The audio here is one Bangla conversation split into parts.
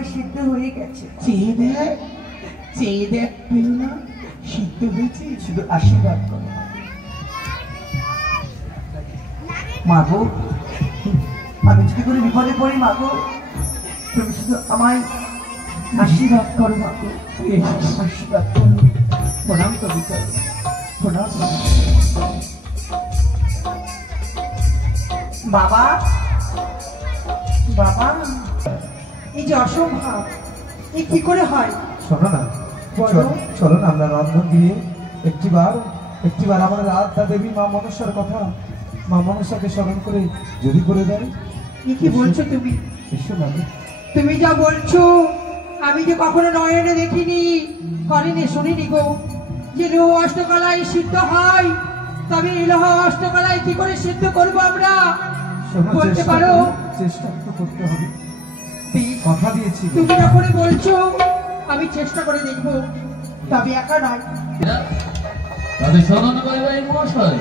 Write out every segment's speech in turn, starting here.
বলে সিদ্ধ হয়ে গেছে। চেয়ে দেখ না সিদ্ধ হয়েছে, শুধু আশীর্বাদ করো। মাগো, আমি যদি করে বিপদে পড়ি মাগো, তুমি শুধু আমায় আশীর্বাদ করো মাগো, আশীর্বাদ করো। প্রণাম কবিতা, প্রণাম। বাবা বাবা, এই যে অসম্ভব, এই কি করে হয়? শোনো না, চলো না আমরা রন্ধন দিয়ে একটিবার আমার রাধা দেবী মা মনসার কথা, মা মনসাকে স্মরণ করে যদি করে দেয়। কি বলছো তুমি? তুমি যা বলছো আমি যে কখনো নয়নে দেখিনি, করিনি, শুনিনি গো। যে লোহ অষ্টকলায় সিদ্ধ হয়, তবে এই লোহ অষ্টকলায় কি করে সিদ্ধ করবো আমরা? বলতে পারো? চেষ্টা তো করতে হবে, কথা দিয়েছি। তুমি যখন বলছো আমি চেষ্টা করে দেখবো, তবে একা নয়। তবে শোনুন ভাই মহাশয়,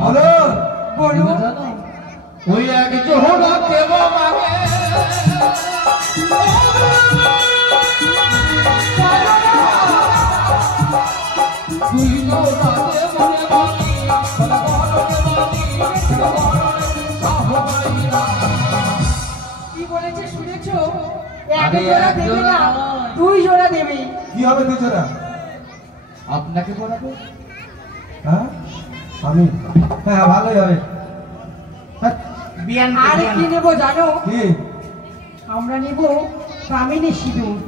বলো। ওই এক জোহরা দেব মাগে, দুই জোহরা দেব কি বলেছে শুনেছো? এক জোড়া দেবে না, দুই জোড়া দেবে। কি হবে দুই জোড়া? আপনাকে পড়াবো? হ্যাঁ আমি, হ্যাঁ ভালোই হবে। আর কি নেবো জানো? কি? আমরা নেব কামিনী সিঁদুর।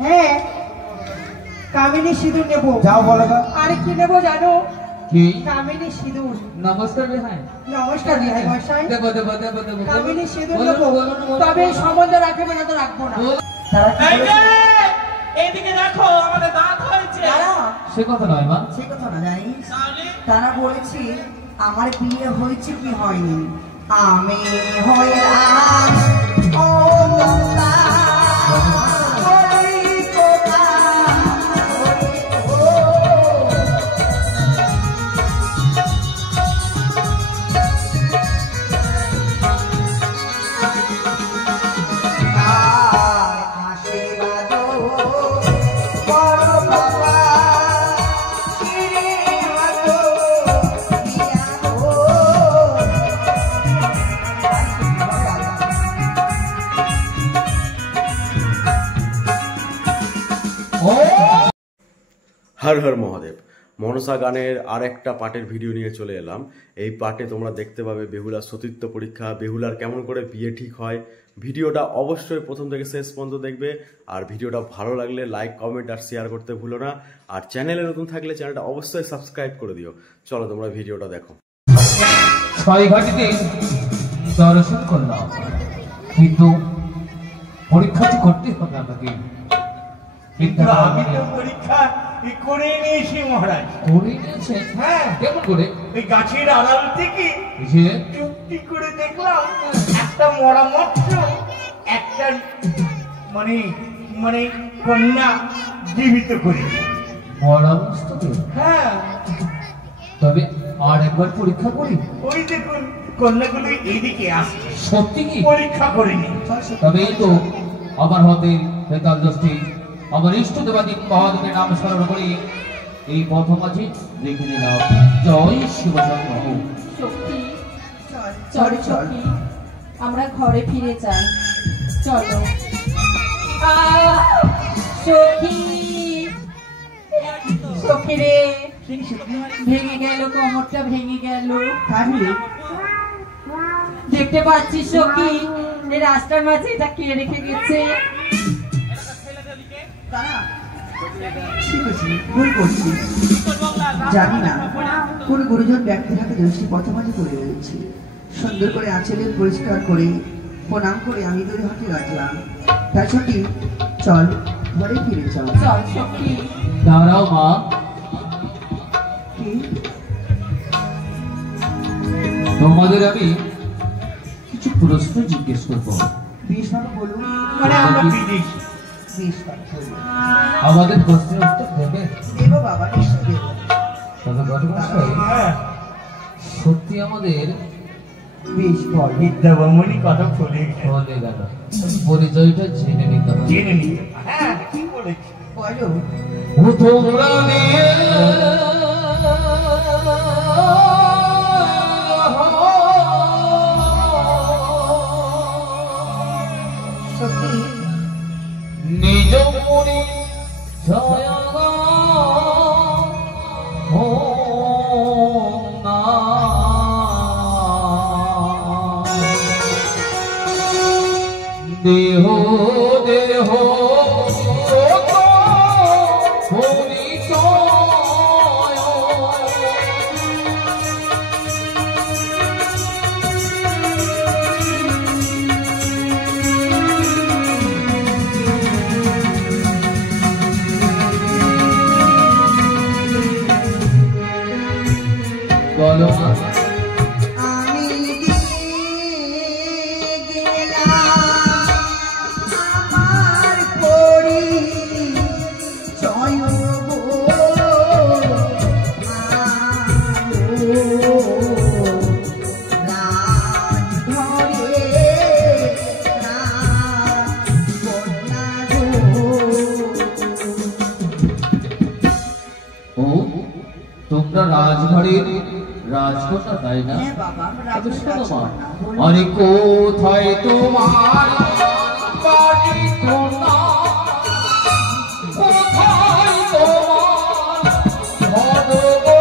হ্যাঁ, কামিনী সিঁদুর নেব। যাও বলো। আর কি নেবো জানো? কি? কামিনী সিঁদুর। নমস্কার বিহাই। নমস্কার বিহাই মশাই। দেব কামিনী সিঁদুর নেব, তবে সম্বন্ধ রাখবে না তো রাখবো না। এইদিকে দেখো, আমাদের দাঁত হয়েছে। সে কথা নয় মা, সে কথা না জানিস। তারা বলেছে আমার বিয়ে হয়েছে কি হয়নি। আমি হইলাম ও মমতা, হর হর মহাদেব। মনসা গানের আর একটা পার্টের ভিডিও নিয়ে চলে এলাম। এই পার্টে তোমরা দেখতে পাবে বেহুলার সতীত্ব পরীক্ষা, বেহুলার কেমন করে বিয়ে ঠিক হয়। ভিডিওটা অবশ্যই প্রথম থেকে শেষ পর্যন্ত দেখবে। আর ভিডিওটা ভালো লাগলে লাইক, কমেন্ট আর শেয়ার করতে ভুলো না। আর চ্যানেলে নতুন থাকলে চ্যানেলটা অবশ্যই সাবস্ক্রাইব করে দিও। চলো তোমরা ভিডিওটা দেখো। 6 ঘাটিতে দর্শন করলাম, কিন্তু পরীক্ষাটি করতে হবে আমাকে। আমি তো পরীক্ষা করে নিয়েছি মহারাজ। করে নিয়েছে? হ্যাঁ। কেমন করে? ওই গাছের আড়াল থেকে চুক্তি করে দেখলাম একটা মরা মৎস্য, একটা মানে মানে কন্যা জীবিত করে। মরা মৎস্য? হ্যাঁ। তবে আর একবার পরীক্ষা করি। ওই দেখুন কন্যাগুলো এইদিকে আসছে। সত্যি কি? পরীক্ষা করিনি। তবে এই তো আমার হাতে বেতাল দোষটি, আমার ইষ্ট দেবাদী মহাদেবের নাম স্মরণ করি এই প্রথম আছে লিখে নিলাম। জয় শিবশঙ্কর। সত্যি চল সখী, আমরা ঘরে ফিরে যাই। চলো সখী, সখী রে, ভেঙে গেল কোমরটা, ভেঙে গেল। দেখতে পাচ্ছিস সখী, এই রাস্তার মাঝে এটা কে রেখে গেছে? জানি না, কোন গুরুজন ব্যক্তির হাতে দোষী পথে মাঝে পড়ে রয়েছে। সুন্দর করে আঁচলে পরিষ্কার করে প্রণাম করে আমি দুই হাতে রাখলাম। তার ছুটি চল ঘরে ফিরে চল। চল সখী। দাঁড়াও মা, তোমাদের আমি কিছু প্রশ্ন জিজ্ঞেস করবো। বলুন। মানে আমরা বিদেশ। আমাদের প্রশ্নের উত্তর দেবে? দেবো বাবা, নিশ্চয় দেবো। তবে ঘটনাশয়, সত্যি আমাদের বেশ বল। বিদ্যাবামণি কথা বলে বলে গেল পরিচয়টা জেনে নিতে হবে। জেনে নিতে। হ্যাঁ কি বলেছি বলো। ও তোমরা সত্যি নিজ মনে ছায়া ও না দেহ দেহ বলো আমি গেলাম আমার পরি জয় গো রাজঘরে রাজকন্যা গো। ও তোমরা রাজঘরের রাজকন্যা তাই না? হ্যাঁ বাবা, আমরা তবে শোনো মা, রাজকন্যা। আরে কোথায় তোমার বাড়ি কোনা? কোথায় তোমার ঘর গো?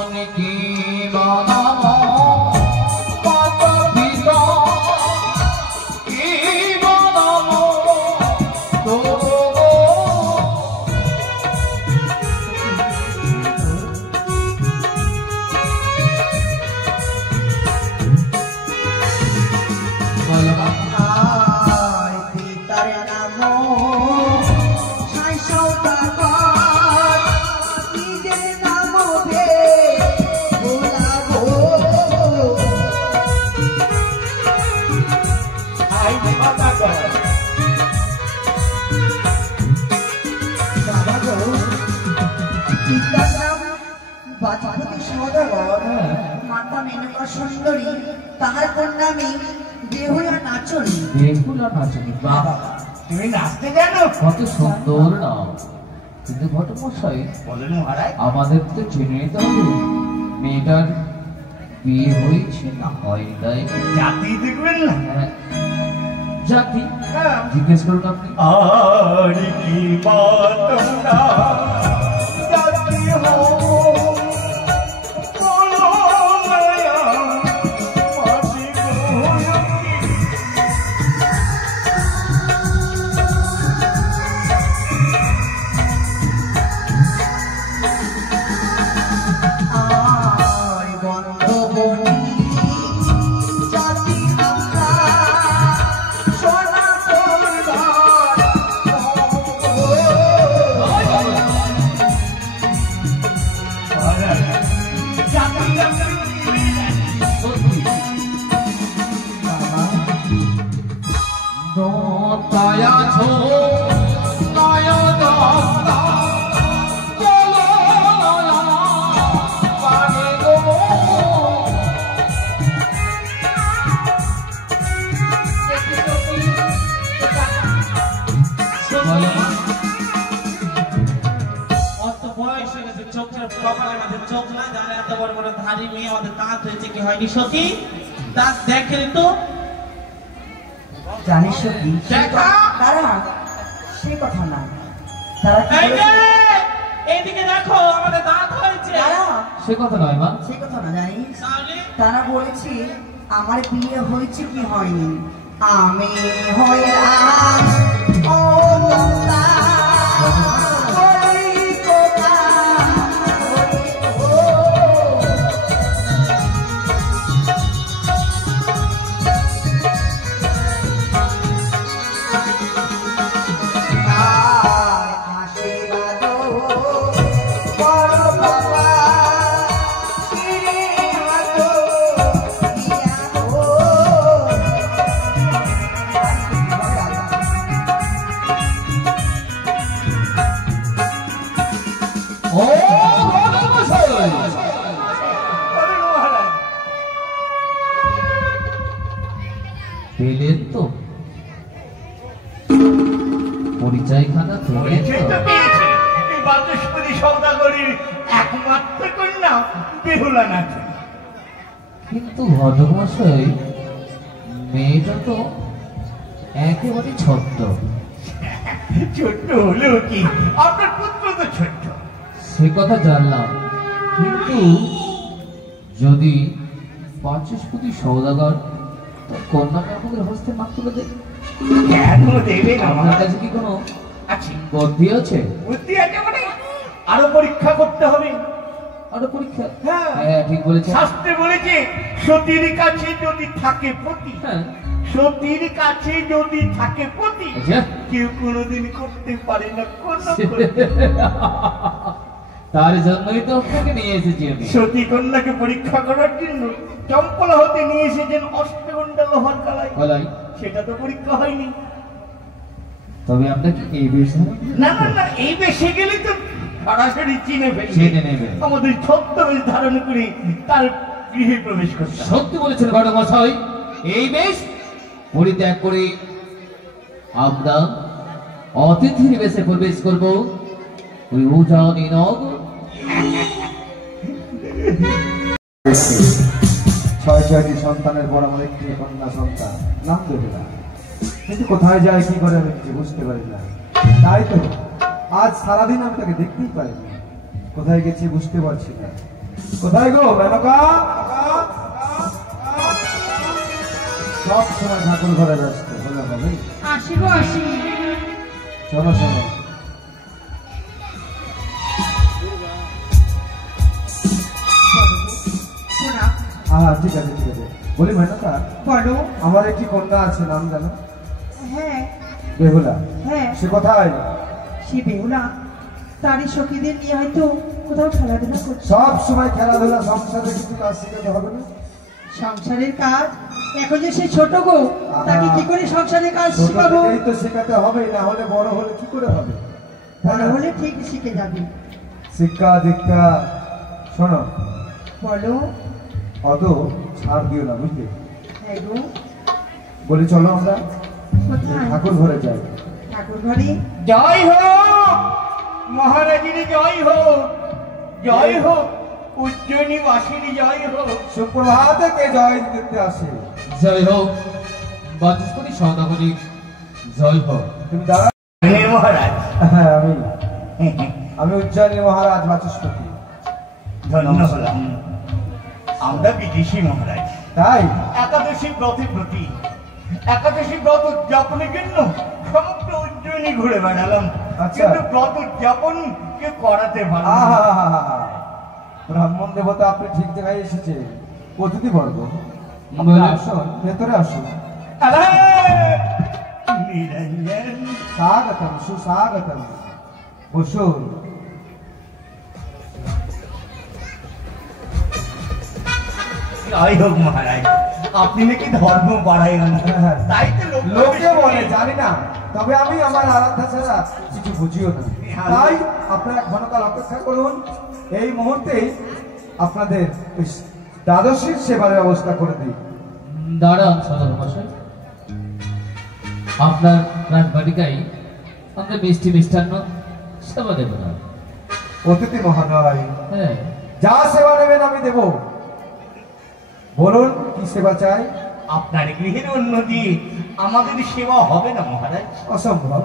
অনেকে বানাবো পাতা পিতা, কি বানাবো তবু গো? বলো মা। আর পিতার নাম সাই সৌদাগর, নিজের নাম ভোলা গো। আই মাতা কর বাবা গো, পিতার নাম বাজপতি সৌদাগর, মাতা মেনকা সুন্দরী, তাহার কন্যামী দেহুয়া নাচনী। বেহুলা নাচনি বাবা, তুমি নাচতে জানো? কত সুন্দর নাম। কিন্তু ঘটমশাই বলেন মহারাজ। আমাদের তো জেনে নিতে হবে মেয়েটার বিয়ে হয়েছে না হয় নাই। জাতি দেখবেন না? হ্যাঁ, জাতি হ্যাঁ। জিজ্ঞেস করুন আপনি। আর কি তোমরা জাতি হো বলো মায়া মাটি গো। আয় বন্ধবনী জাতি আমরা সনাতন জাতি জাতি সত্যি দয়া ছো নয় দস্তা বলো পারে গো। বলো মা। অত বয়স হয়ে গেছে, চোখের কপালের মধ্যে চোখ না, জানে এত বড় বড় ধারি মেয়ে, আমাদের দাঁত হয়েছে কি হয়নি সতী? দাঁত দেখে তো জানিস কি দেখা। তারা সে কথা না, তারা কি এই যে, বলেছে? এইদিকে দেখো আমাদের দাঁত হয়েছে। তারা সে কথা নয় মা, সে কথা না জানিস, তাহলে তারা বলেছে আমার বিয়ে হয়েছে কি হয়নি। আমি হইলাম ও মমতা, ওই কোথা, ওই পেলেন তো? পরিচয়খানা পেলেন পরিচয় তো? তো পেয়েছে। এই বাচস্পতি সওদাগরের একমাত্র কন্যা বেহুলা নাচ। কিন্তু ভদ্রমশাই, মেয়েটা তো একেবারে ছোট্ট। ছোট্ট হলেও কি, আপনার পুত্র তো ছোট্ট। সে কথা জানলাম, কিন্তু যদি বাচস্পতি সওদাগর তার কন্যাকে আমাদের হস্তে মাঠ তুলে দেয়, কেন দেবে না? আপনার কাছে কি কোনো আছে বুদ্ধি আছে? বুদ্ধি আছে মানে আরো পরীক্ষা করতে হবে। আরো পরীক্ষা? হ্যাঁ। হ্যাঁ, ঠিক বলেছেন। শাস্ত্রে বলেছে সতীর কাছে যদি থাকে পতি, হ্যাঁ। সতীর কাছে যদি থাকে পতি, আচ্ছা। কেউ কোনোদিন করতে পারে না কোনো তার জন্যই তো আপনাকে নিয়ে এসেছি আমি। সতী কন্যাকে পরীক্ষা করার জন্য চম্পলা হতে নিয়ে এসেছেন অষ্টগন্ডা লোহার কালাই। বলাই, সেটা তো পরীক্ষা হয়নি। তবে আপনাকে এই বিষয়ে না না না, এই বেশে গেলে তো সরাসরি চিনে ফেলবে। চিনে নেবে। আমাদের ছদ্মবেশ ধারণ করে তার গৃহে প্রবেশ করতে হবে। সত্যি বলেছেন ঘটমশাই, এই বেশ পরিত্যাগ করে আমরা অতিথির বেশে প্রবেশ করব ওই উজানি নগর। ছয়টি সন্তানের পর আমার একটি কন্যা সন্তান, নাম বেহুলা। কিন্তু কোথায় যায় কি করে আমি কিছু বুঝতে পারি না। তাই তো আজ সারাদিন আমি তাকে দেখতেই পারিনি। কোথায় গেছি বুঝতে পারছি না। কোথায় গো মেনকা? সব সময় ঠাকুর ঘরে ব্যস্ত হলে হবে। আসিব আসি। শোনো শোনো, ঠিক আছে ঠিক আছে। বলি মেনকা, বলো। আমার একটি কন্যা আছে, নাম জানো? হ্যাঁ বেহুলা। হ্যাঁ, সে কোথায়? সে বেহুলা তারই সখীদের নিয়ে হয়তো কোথাও খেলাধুলা করছে। সব সময় খেলাধুলা, সংসারে কিছু কাজ শিখাতে হবে না? সংসারের কাজ? এখন যে সে ছোট গো, তাকে কি করে সংসারের কাজ ছোট শিখাবো? থেকেই তো শেখাতে হবে, না হলে বড় হলে কি করে হবে? বড় হলে ঠিক শিখে যাবে। শিক্ষা দীক্ষা। শোনো, বলো। অত ছাড় দিও না, বুঝলে? হ্যাঁ গো। বলি চলো আমরা কোথায়? ঠাকুর ঘরে যাই। ঠাকুর ঘরে? জয় হোক মহারাজের, জয় হোক, জয় হোক উজ্জয়িনী বাসির, জয় হোক। সুপ্রভাতে কে জয় দিতে আসে? জয় হোক বাচস্পতি সওদাগরের, জয় হোক। তুমি দাঁড়া। হে মহারাজ। হ্যাঁ, আমি উজ্জয়িনী মহারাজ বাচস্পতি। ধন্য হলাম। আমরা বিদেশি মহারাজ। তাই একাদশী ব্রতের প্রতি, একাদশী ব্রত উদযাপনের জন্য সমগ্র উজ্জয়িনী ঘুরে বেড়ালাম। আচ্ছা। কিন্তু ব্রত উদযাপন কেউ করাতে পারল না। আহা, ব্রাহ্মণ দেবতা, আপনি ঠিক জায়গায় এসেছে। অতিথি বর্গ, বলে। আসুন, ভেতরে আসুন। আরে, নিরঞ্জন। স্বাগতম, সুস্বাগতম। বসুন। জয় হোক মহারাজ, আপনি নাকি ধর্ম বাড়াইও না, তাই তো লোকে বলে, জানি না, তবে আমি আমার আরাধ্যা ছাড়া কিছু বুঝিও না। তাই আপনারা ক্ষণকাল অপেক্ষা করুন। এই মুহূর্তে আপনাদের দ্বাদশীর সেবার ব্যবস্থা করে দিই। দাঁড়ান সদরমশাই, আপনার রাজবাটিকায় আমরা মিষ্টি মিষ্টান্ন সেবা দেব না? অতিথি মহাদয়, হ্যাঁ, যা সেবা নেবেন আমি দেব। বলুন কি সেবা চাই? আপনার গৃহের উন্নতি আমাদের সেবা হবে না মহারাজ। অসম্ভব।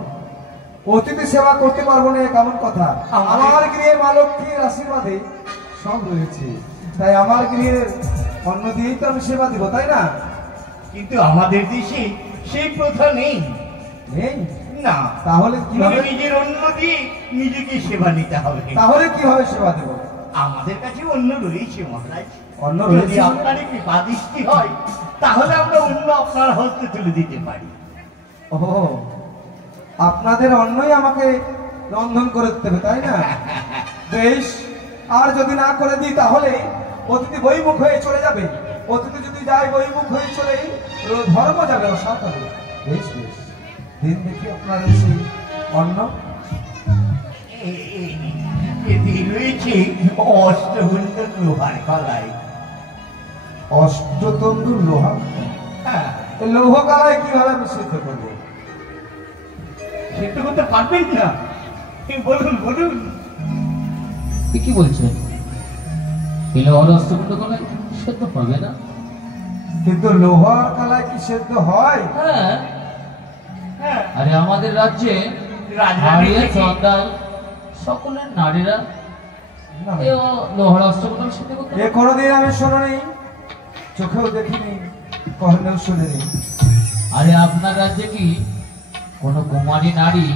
অতিথি সেবা করতে পারবো না, কেমন কথা? আমার গৃহে মা লক্ষ্মীর আশীর্বাদে সব রয়েছে, তাই আমার গৃহের অন্ন দিয়েই তো আমি সেবা দিব, তাই না? কিন্তু আমাদের দেশে সেই প্রথা নেই। নেই? না, তাহলে কিভাবে? নিজের অন্ন দিয়ে নিজেকে সেবা নিতে হবে। তাহলে কিভাবে সেবা দেব? আমাদের কাছে অন্য রয়েছে মহারাজ। অন্ন যদি রয়েছে? আপনার কৃপা দৃষ্টি হয় তাহলে আমরা অন্য আপনার হস্তে তুলে দিতে পারি। ও, আপনাদের অন্নই আমাকে রন্ধন করে দিতে হবে, তাই না? বেশ, আর যদি না করে দিই তাহলে অতিথি বহিমুখ হয়ে চলে যাবে। অতিথি যদি যায় বহিমুখ হয়ে চলে, ধর্ম যাবে, অসাধ হবে। বেশ বেশ, দিন দেখি আপনাদের সেই অন্ন। এটি রয়েছে অষ্টগুণ্ড লোহার কলাই। অষ্টতন্ডু লোহা? হ্যাঁ, এই লৌহ কালায় কিভাবে আমি সিদ্ধ করবো? সিদ্ধ করতে পারবেন না? বলুন বলুন। কি বলছেন? এলো অস্ত্র করে সেদ্ধ হবে না? কিন্তু লোহার কালায় কি সেদ্ধ হয়? হ্যাঁ, হ্যাঁ, আরে আমাদের রাজ্যে রাজরানী হারিয়ে থেকে- সন্তান সকলের নারীরা না। লোহার অস্ত্র করে সেদ্ধ করতে এ কোনোদিন আমি শুনিনি, চোখেও দেখিনি, কর্ণেও শুনিনি। আরে আপনার রাজ্যে কি কোনো কুমারী নারী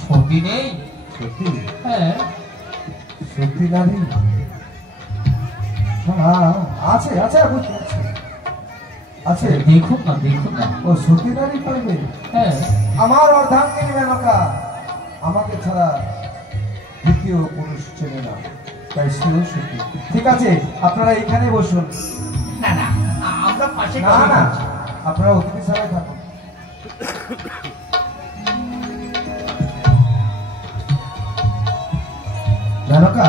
সতী নেই? সত্যি হ্যাঁ, সত্যি নারী? হ্যাঁ, আছে আছে বুঝি আছে আছে। দেখুন না দেখুন না। ও সত্যি নারী পাইবে? হ্যাঁ, আমার অর্ধাঙ্গিনী মেনকা আমাকে ছাড়া দ্বিতীয় পুরুষ চেনে না, তাই সেও সত্যি। ঠিক আছে, আপনারা এখানে বসুন। না না, আমরা পাশে না কথা না, বলছি। আপনারা অতিথি ছাড়াই থাকুন। মেনকা,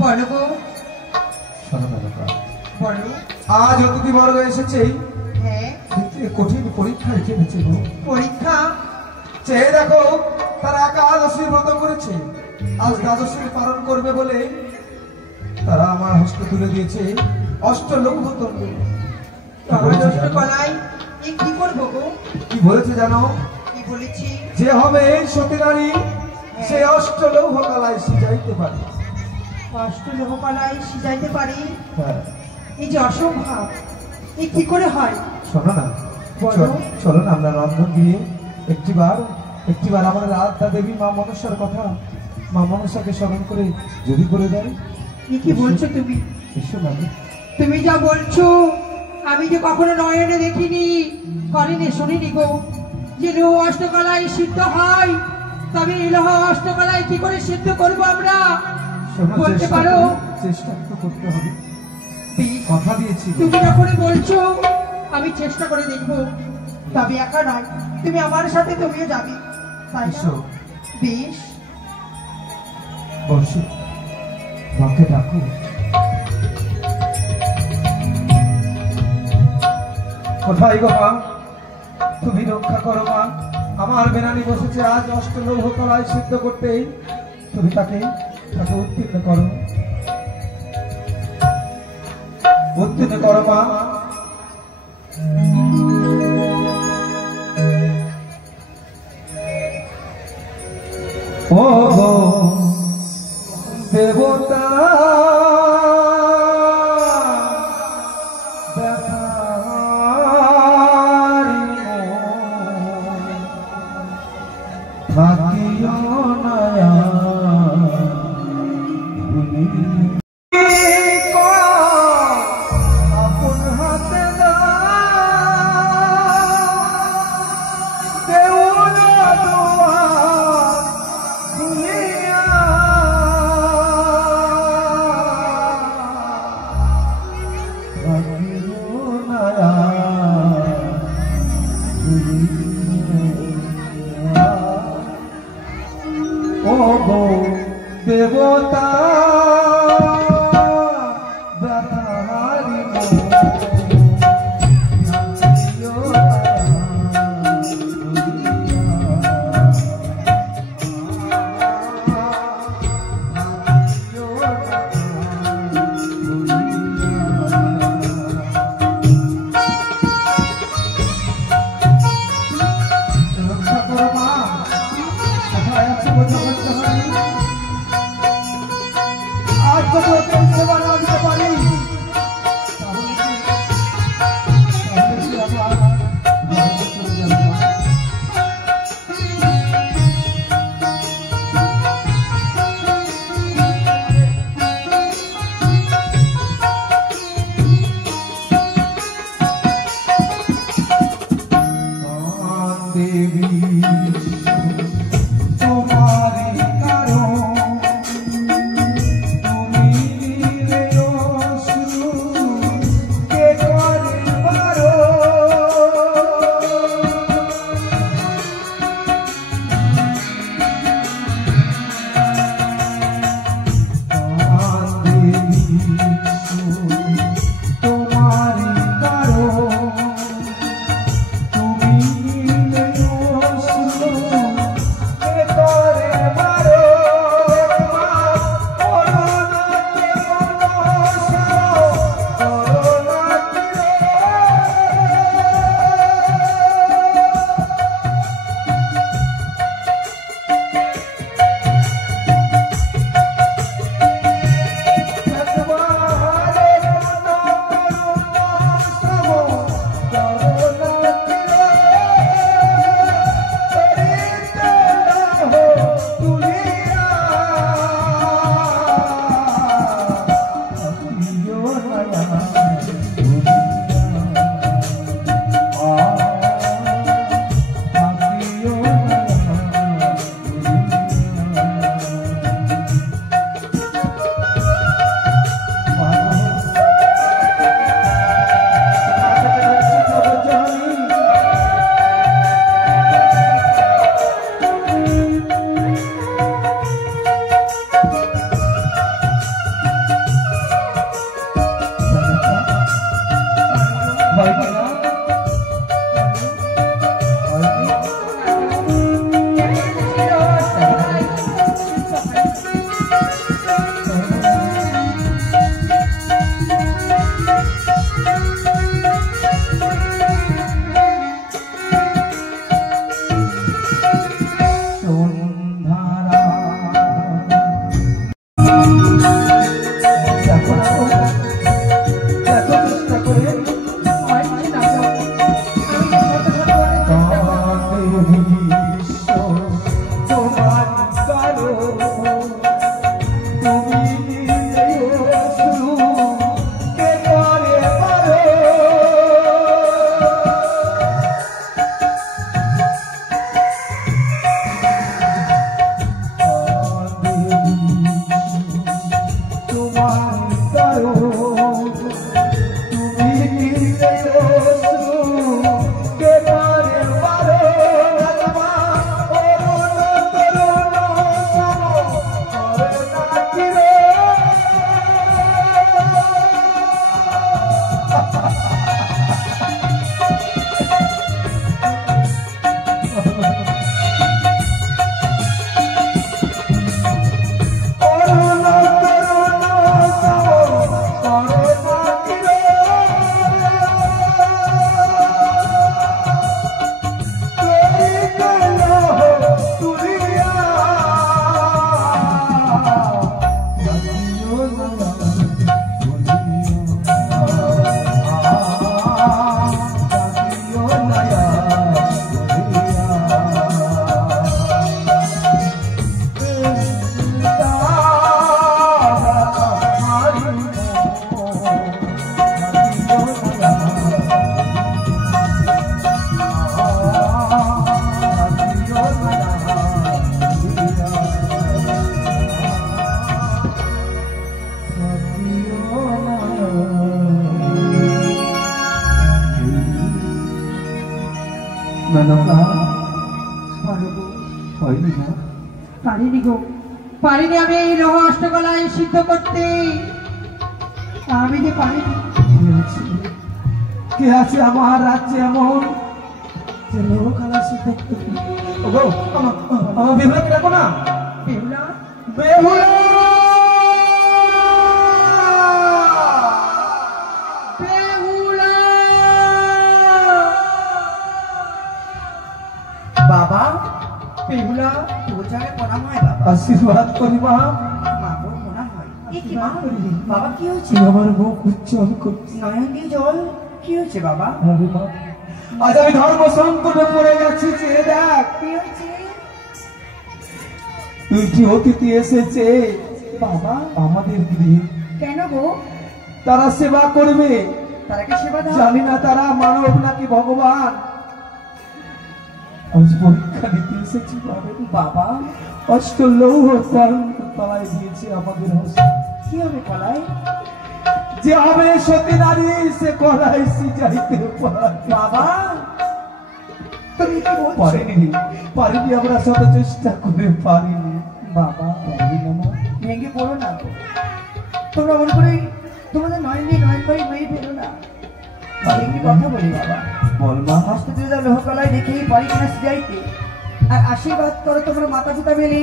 বলো গো, শোনো মেনকা, বলো। আজ অতিথি বর্গ এসেছে, হ্যাঁ, কিন্তু এ কঠিন পরীক্ষা এসেছে গো। পরীক্ষা? চেয়ে দেখো, তারা একাদশীর ব্রত করেছে, আজ দ্বাদশীর পালন করবে বলে তারা আমার হস্তে তুলে দিয়েছে অষ্টলৌহ তন্ড। তোমার অষ্টকলাই এ কি করবো গো? কি বলেছে জানো? কি বলেছি? যে হবে সতী নারী সে অষ্টলৌহ কালায় সিজাইতে পারে। অষ্ট লোহকলাই সিজাইতে পারি? হ্যাঁ, এই যে অসম্ভব, এ কি করে হয়? শোনো না, বলো। চলো না আমরা রন্ধন দিয়ে একটিবার আমাদের আত্মা দেবী মা মনসার কথা, মা মনসাকে স্মরণ করে যদি করে দেয়। এ কি বলছো তুমি? এসো না গো। তুমি যা বলছো আমি যে কখনো নয়নে দেখিনি, করিনি, শুনিনি গো। যে লোহ অষ্টকলায় সিদ্ধ হয়, তবে এই লোহ অষ্টকলায় কি করে সিদ্ধ করবো আমরা? শোনো, বলতে চেষ্টা পারো? চেষ্টা তো করতে হবে, বেশ, কথা দিয়েছি। তুমি যখন বলছো আমি চেষ্টা করে দেখবো। তবে একা নয়, তুমি আমার সাথে তুমিও যাবে, তাই না? এসো। বেশ, বসো, মাকে ডাকো। কোথায় গো মা? তুমি রক্ষা করো মা, আমার বেনানি বসেছে আজ অষ্টলৌহ কলায় সিদ্ধ করতেই, তুমি তাকে উত্তীর্ণ করো, উত্তীর্ণ করো মা। ও গো দেবতা, থাকিও নয়া আপন হাতে দেউলা দোয়া দুনিয়া থাকিও নয়া ও গো দেবতা, দাতারি রক্ষা করো মা, কোথায় আছে বলতে পারতে পারি। আজ যদি ওকে সেবা না দিতে পারি তাহলে কি আমার ভারতে চলে যাবে মা। দেবী তোমারি কারণ মেনকা পারবো হয়নি না পারিনি গো, পারিনি আমি এই লোহ অষ্টকলায় সিদ্ধ করতে, আমি যে পারিনি। কে আছে আমার রাজ্যে এমন যে লোহ কলা সিদ্ধ করতে? ওগো আমার বিভাগ রাখো না। বেহুলা, বেহুলা বেহুলা, বাবা বেহুলা, পূজারে প্রণাম হয় বাবা। আশীর্বাদ করি মা। মা গো প্রণাম হয়। এ কি মা? বাবা কি হয়েছে? তুই আমার মুখ উজ্জ্বল করছিস। নয়ন দিয়ে জল কি হয়েছে বাবা? আরে মা, আজ আমি ধর্ম সংকটে পড়ে গেছি। চেয়ে দেখ, কি হয়েছে দুইটি অতিথি এসেছে বাবা? আমাদের গৃহে। কেন গো? তারা সেবা করবে। তারা কি সেবা দাও? জানি না তারা মানব নাকি ভগবান। আজ পরীক্ষা নিতে এসেছি বাবা অষ্টলৌহ কলঙ্ক তলায় দিয়েছে আমাদের হস্তে। কি হবে কলাই? যে হবে সতী নারী সে কলাই সিজাইতে পারে। বাবা তুমি কি বলছো? পারিনি আমরা শত চেষ্টা করে পারিনি। বাবা পারিনি না মা। ভেঙে পড়ো না গো। তোমরা মনে করে তোমাদের নয়ন দিয়ে নয়ন বাড়ি মেয়ে ফেলো না। একটি কথা বলি বাবা, বল মা। হস্তে তুলে দাও লোহ কলাই, দেখেই পারি কিনা সিজাইতে। আর আশীর্বাদ করো তোমরা মাথা পিতা মেলে,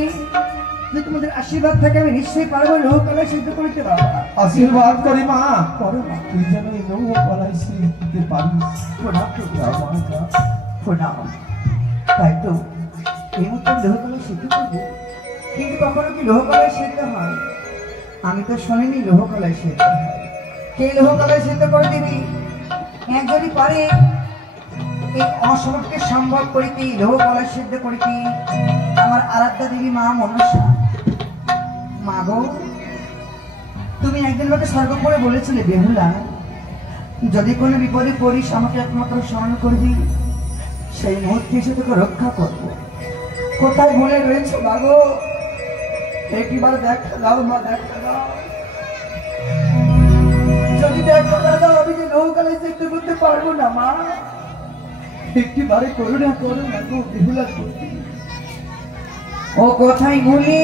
যে তোমাদের আশীর্বাদ থাকে আমি নিশ্চয়ই পারবো লোহ কলাই সিদ্ধ করিতে বাবা। আশীর্বাদ করি মা। করো মা। তুই যেন এই লৌহ কলাই দিতে পারিস। প্রণাম তো যা মা, যা। প্রণাম। তাই তো এই মুহূর্তে লোহ কলাই সিদ্ধ করবো, কিন্তু কখনো কি লোহ কলাই সিদ্ধ হয়? আমি তো শুনিনি লোহ কলাই সিদ্ধ হয়। কে লোহ কলাই সিদ্ধ করে দিবি? এক যদি পারে এই অসম্ভবকে সম্ভব করিতে, লোহ কলাই সিদ্ধ করিতে আমার আরাধ্যা দেবী মা মনসা। মা গো, তুমি একদিন আমাকে স্বর্গ করে বলেছিলে বেহুলা, যদি কোনো বিপদে পড়িস আমাকে একমাত্র স্মরণ করবি, সেই মুহূর্তে এসে তোকে রক্ষা করবো। কোথায় ভুলে রয়েছে মা গো? একবার দেখা দাও মা, দেখা দাও। যদি দেখা না দাও আমি যে নৌকালে চেষ্টা করতে পারবো না মা। একটিবারে করুণা করো না গো বেহুলা। ও কোথায় ভুলি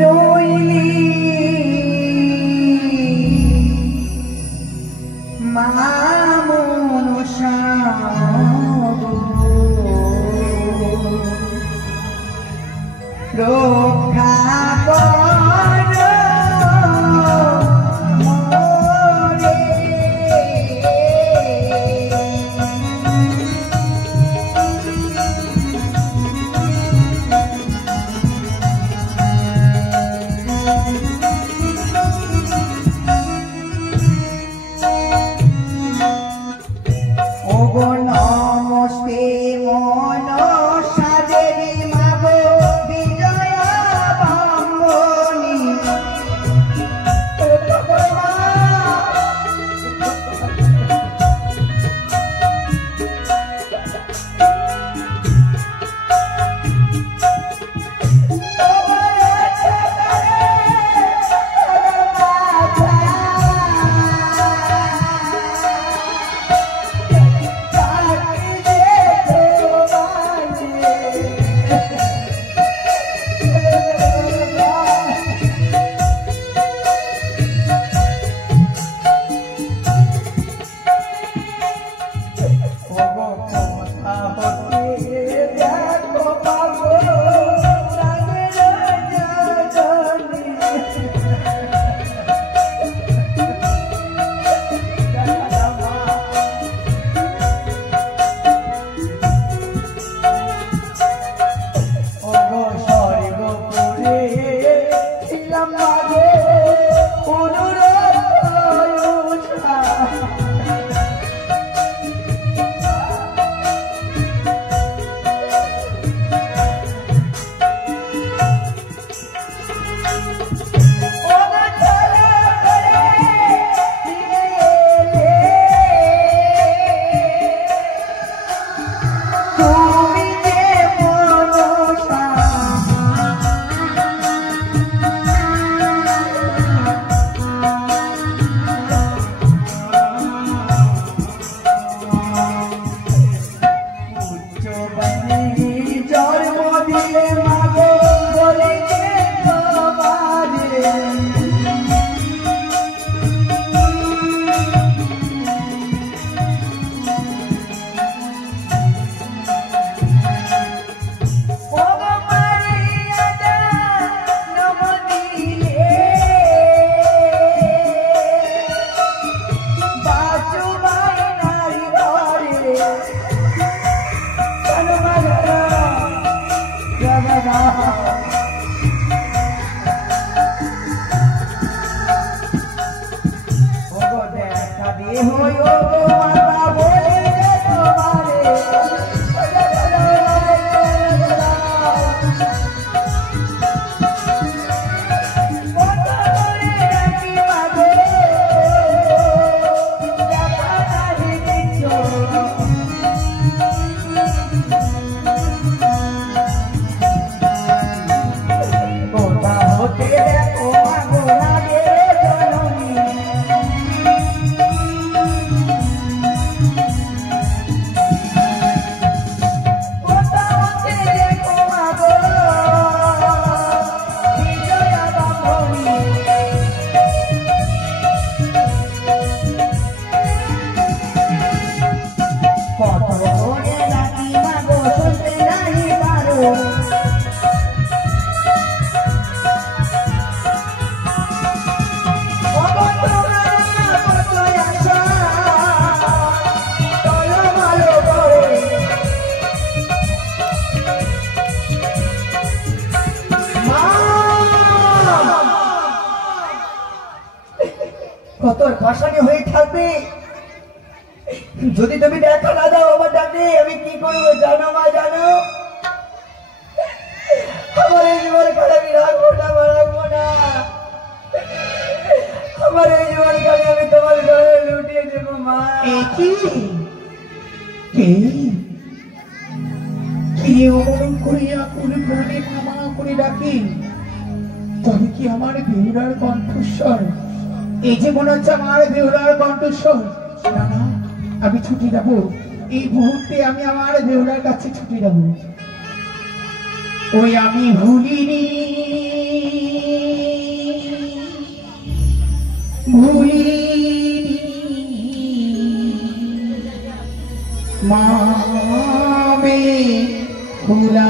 রইলি মা মনসা, রক্ষা করো মোরে। জন্ম দিলে মাগো বলে তোমারে কত ভাষণে হয়ে থাকবে যদি তুমি দেখা না দাও আমার ডাকে আমি কি করবো জানো মা জানো আমার এই জীবন কালে আমি রাখবো না আমার এই জীবন কালে আমি তোমার ঘরে লুটিয়ে দেবো মা কি অমরণ করিয়া কোন প্রাণে ক্ষমা করে ডাকি তবে কি আমার বেহুলার কণ্ঠস্বর এই যে মনে হচ্ছে আমার বেহুলার কণ্ঠস্বর না না আমি ছুটি যাবো এই মুহূর্তে আমি আমার বেহুলার কাছে ছুটি যাবো ওই আমি ভুলিনি মাবে ভুলা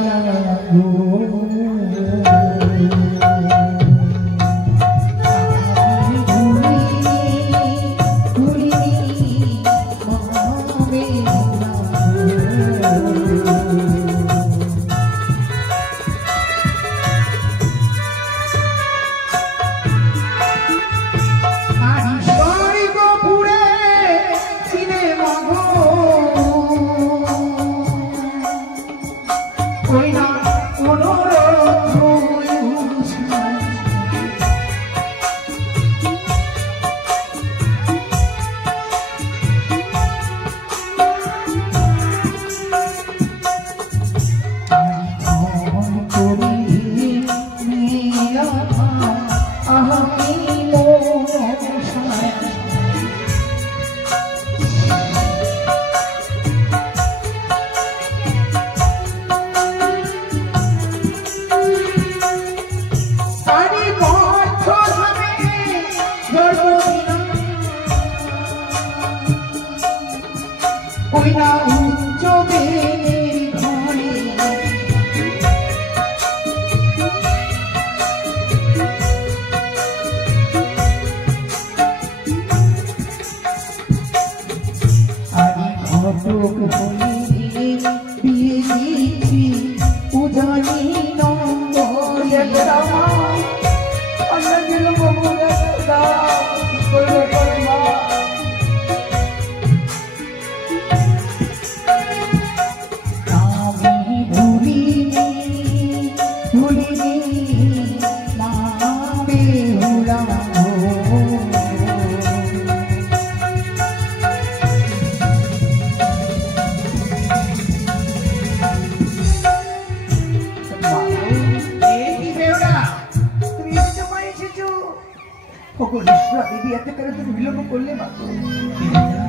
দিদি এত করে তুমি বিলম্ব করলে মাত্র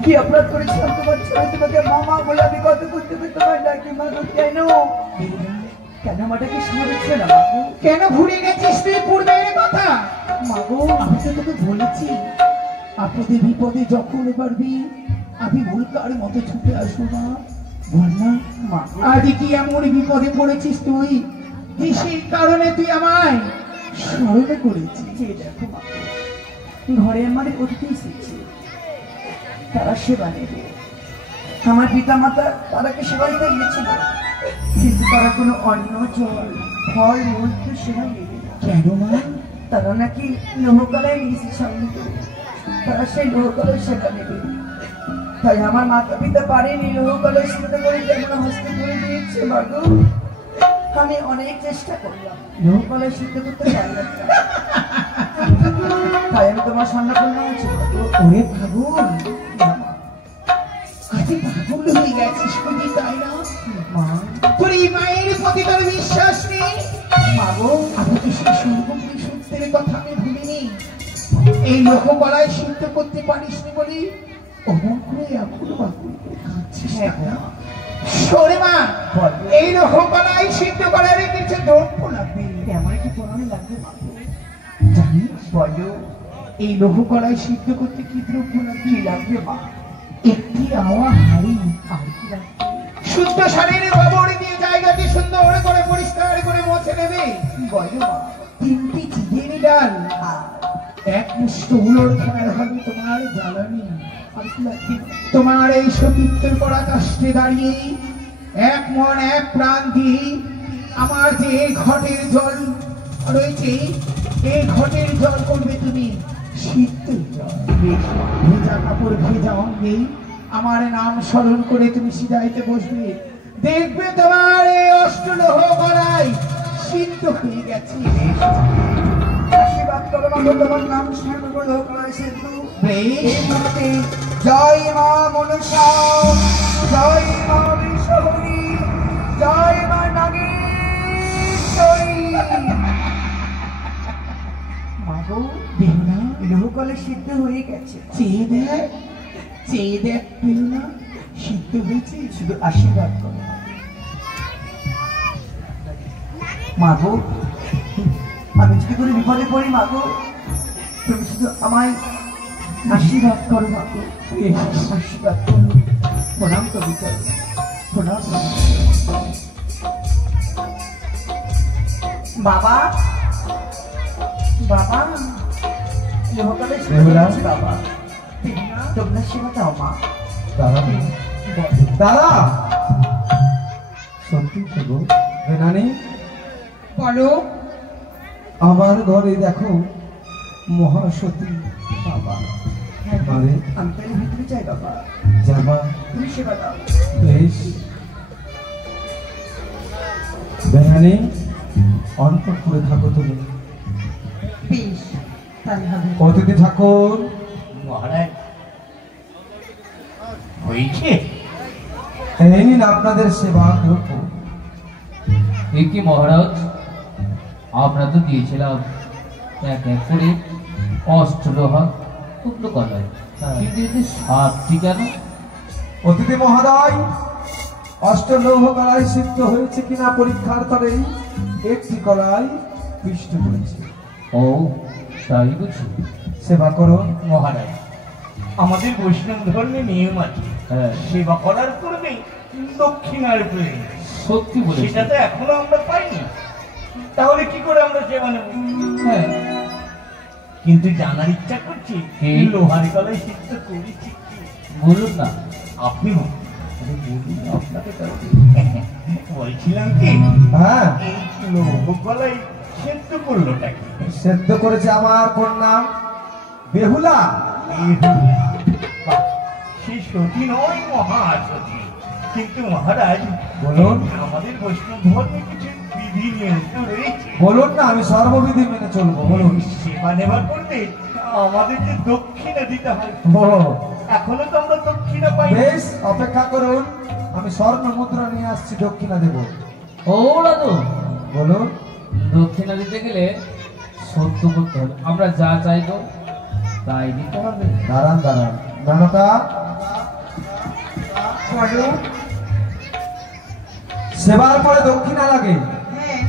কি অপরাধ করেছিলাম তোমার ছেলে তোমাকে মামা বলে আমি কত করতে তোমার ডাকি মাগো কেন কেন আমাটাকে শোনাচ্ছে না মাগো? কেন ভুলে গেছিস তুই পূর্বের কথা? মাগো আমি তো তোকে বলেছি আপদে বিপদে যখন পারবি আমি ভুলকার মতো ছুটে আসবো না, বল না। মাগো আজ কি এমন বিপদে পড়েছিস তুই যে সেই কারণে তুই আমায় স্মরণ করেছিস? যে দেখো মাগো, ঘরে আমার অতিথি এসেছে, তারা সেবা নেবে। আমার পিতা মাতা তারাকে সেবা দিতে গিয়েছিল, কিন্তু তারা কোনো অন্ন জল ফল মূল সেবা নেবে না। কেন মা? তারা নাকি লোহকলায় নিয়েছে সামনে করে, তারা সেই লোহকলায় সেবা নেবে। তাই আমার মাতা পিতা পারেনি লোহকলায় সেবা করে যেমন হস্তে করে দিয়েছে মাগো। আমি অনেক চেষ্টা করলাম, লোহকলায় সিদ্ধ করতে পারলাম না। তাই আমি তোমার সামনে করলাম হচ্ছে ওরে পাগল, আজ পাগল হয়ে গেছিস বুঝি, তাই না? মা তোর এই মায়ের প্রতি তোর বিশ্বাস নেই? মাগো আমি কি সেই সর্বগুণ সত্যের কথা আমি ভুলিনি? এই লোককলায় সিদ্ধ করতে পারিসনি বলি অমন করে এখনো বাকুল করে কাঁদছিস, হ্যাঁ, তাই না? শোনে মা, বল। এই লোককলায় সিদ্ধ করার কিছু দ্রব্য লাগবে। আমার কি প্রণামী লাগবে মাগো? জানিস বলো এই লোককলায় সিদ্ধ করতে কি দ্রব্য লাগবে? কি লাগবে মা? একটি আওয়া হাড়ি, আর কি লাগবে? শুদ্ধ শারীরিক গোবর দিয়ে জায়গাটি সুন্দর করে পরিষ্কার করে মুছে নেবে। বলো মা। 3টি চিড়ের ডাল, আর এক মুষ্ট উলট খানার হবে তোমার জ্বালানি। আর কি লাগবে? তোমার এই সতীত্বের পরাকাষ্ঠে দাঁড়িয়ে এক মন এক প্রাণ দিয়ে আমার যে ঘটের জল রয়েছে এই ঘটের জল করবে তুমি শীতের জল। ভেজা কাপড় ভেজা অঙ্গে আমার নাম স্মরণ করে তুমি সিজাইতে বসবে, দেখবে তোমার এই অষ্টলোহ গলায় সিদ্ধ হয়ে গেছে। আশীর্বাদ করো মাগো, তোমার নাম স্মরণ করে লোহকলায় সিদ্ধ। বেশ, এই মুহূর্তে জয় মা মনসা, জয় মা বিশ্বহরি, জয় মা নাগেশ্বরী। মাগো বেহুলা, লোহকলে সিদ্ধ হয়ে গেছে, চেয়ে দেখ, চেয়ে দেখ বেহুলা, সিদ্ধ হয়েছে। শুধু আশীর্বাদ করো মাগো। আমি যদি কোনো বিপদে পড়ি মাগো, তুমি শুধু আমায় আশীর্বাদ করো মাগো, আশীর্বাদ করো। প্রণাম কবিতা, প্রণাম। বাবা বাবা, লোহকলে বেহুলা? বাবা, তোমরা সেবা দাও মা। দাদা দাদা সত্যি তো গো বেনানি, বলো। আমার ঘরে দেখো মহাসতী বাবা আরে আমি তাই ভিতরে চাই বাবা, জামা তুমি সেবা দাও। বেশ। বেনানি অন্তঃপুরে থাকো তুমি, বেশ, তাই হবে। অতিথি ঠাকুর মহারাজ হয়েছে? এই নিন আপনাদের সেবা দ্রব্য। এ কি মহারাজ, আপনার তো দিয়েছিলাম এক এক করে অষ্টলোহা টুকরো কলায়, কিন্তু এতে 7টি কেন? অতিথি মহোদয়, অষ্টলৌহ কলায় সিদ্ধ হয়েছে কিনা পরীক্ষার তরেই একটি কলায় পিষ্ট করেছে। ও তাই বুঝি? সেবা করুন মহারাজ, আমাদের বৈষ্ণব ধর্মে নিয়ম আছে, হ্যাঁ, সেবা করার পূর্বে দক্ষিণার প্রয়োজন। সত্যি বলেছি। সেটা তো এখনো আমরা পাইনি, তাহলে কি করে আমরা সেবা নেব? হ্যাঁ, কিন্তু জানার ইচ্ছা করছি কি? লোহার কলায় সিদ্ধ করেছি কি? বলুন না। আপনি আপনাকে তো বলছিলাম কি, হ্যাঁ, এই লোহ কলায় সেদ্ধ করলোটা কি? সেদ্ধ করেছে আমার কন্যা বেহুলা। সে সতী নয়, মহাসতী। কিন্তু মহারাজ বলুন। আমাদের বৈষ্ণব ধর্মে কিছু বিধি নিয়ম তো রয়েছে। বলুন না, আমি সর্ববিধি মেনে চলবো। বলুন। সেবা নেবার করতে আমাদের যে দক্ষিণা দিতে হয়, ও, এখনো তো আমরা দক্ষিণা পাই। বেশ, অপেক্ষা করুন, আমি স্বর্ণ মুদ্রা নিয়ে আসছি, দক্ষিণা দেব। ও দাদু, বলুন। দক্ষিণা দিতে গেলে সত্য করতে হবে, আমরা যা চাইবো তাই দিতে হবে। দাঁড়ান দাঁড়ান, মেনকা বলো। সেবার পরে দক্ষিণা লাগে, হ্যাঁ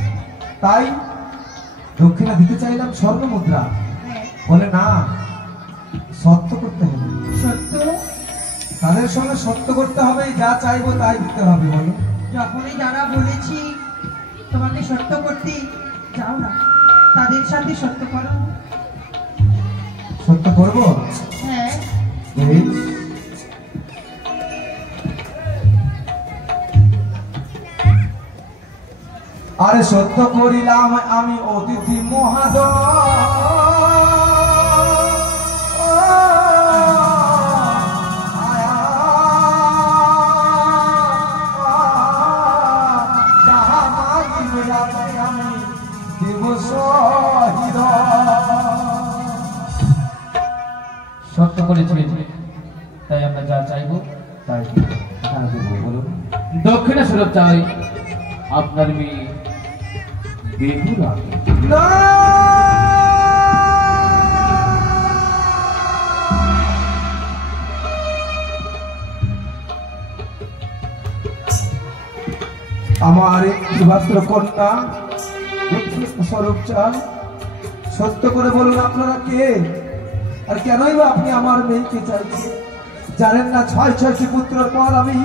তাই দক্ষিণা দিতে চাইলাম স্বর্ণ মুদ্রা। হ্যাঁ বলে না, সত্য করতে হবে, সত্য। তাদের সঙ্গে সত্য করতে হবে, যা চাইবো তাই দিতে হবে। বলো যখনই যারা বলেছি তোমাকে সত্য করতে, যাও না, তাদের সাথে সত্য করো। সত্য করবো। হ্যাঁ এই আরে সত্য করিলাম আমি অতিথি সত্য করেছিলেন, তাই আমরা যা চাইবো তাই বলুন। দক্ষিণা স্বরূপ চাই আপনার মেয়ে বেহুলাকে। না, আমার একমাত্র কন্যা দক্ষিণা স্বরূপ চান। সত্য করে বলুন আপনারা কে, আর কেনই বা আপনি আমার মেয়েকে চাইছেন? জানেন না 6টি পুত্রের পর আমি